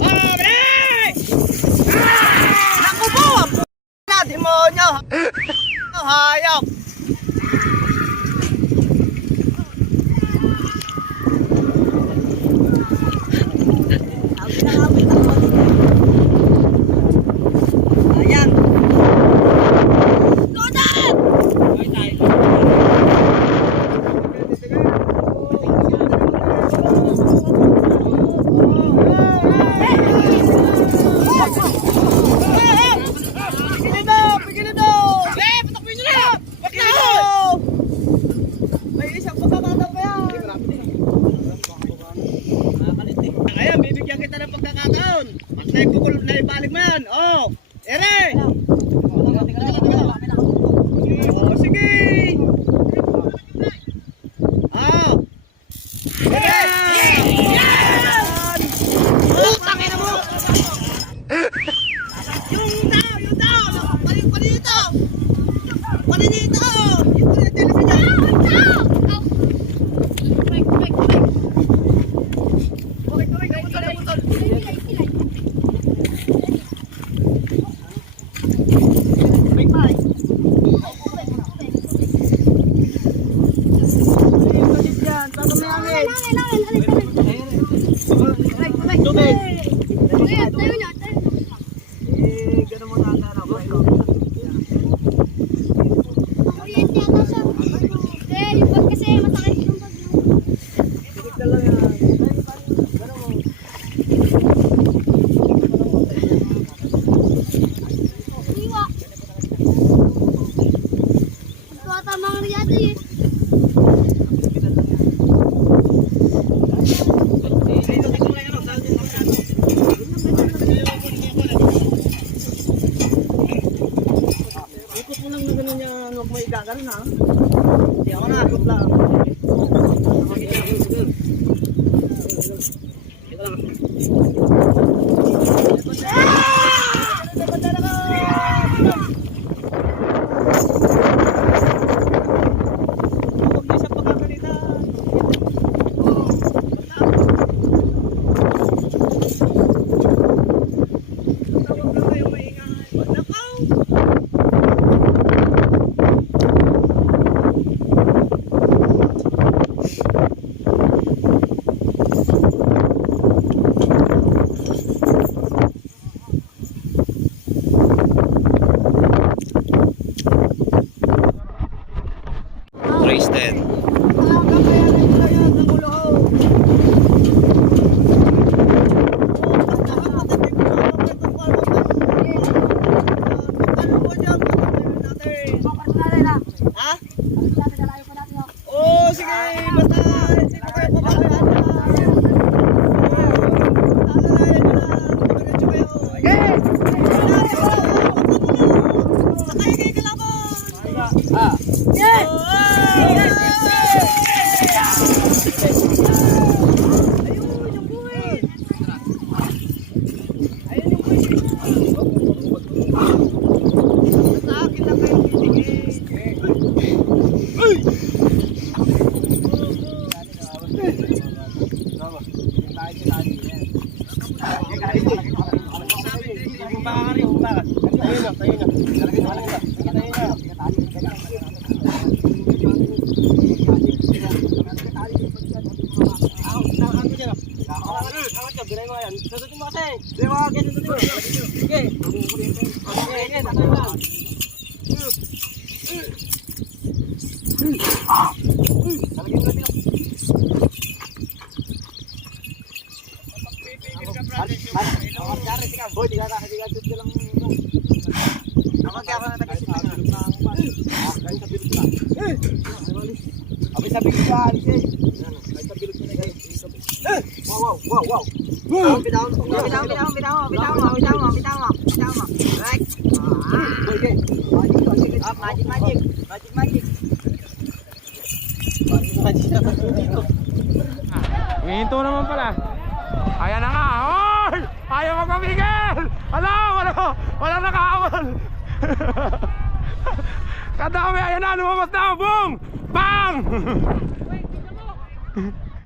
Break! Naku po! Na, demonyo! Hayop! Ayan! Ayan, bibigyan kita ng pagkakataon. Pag naibalik mo yan, oh! Ere! Oh, sige! Ah! Ere! Yan! Putang ina mo! Yung daw! Palinito! Palinito! Ito na television niya! Ganun na. Hindi ako nakakot lang. Ito lang. Wasted. Ha? Oh, sige, basta hindi ko kayo pabayaan na. Sakay kayo kalaban! Ah! Yes! Wow. Bitaw mo. Right. Magic. Hinto naman pala. Ayan na nga. Hoy! Ayaw magpapigil! Walang nakaawal. Kadami, ayan na, lumabas na. Boom! Bang!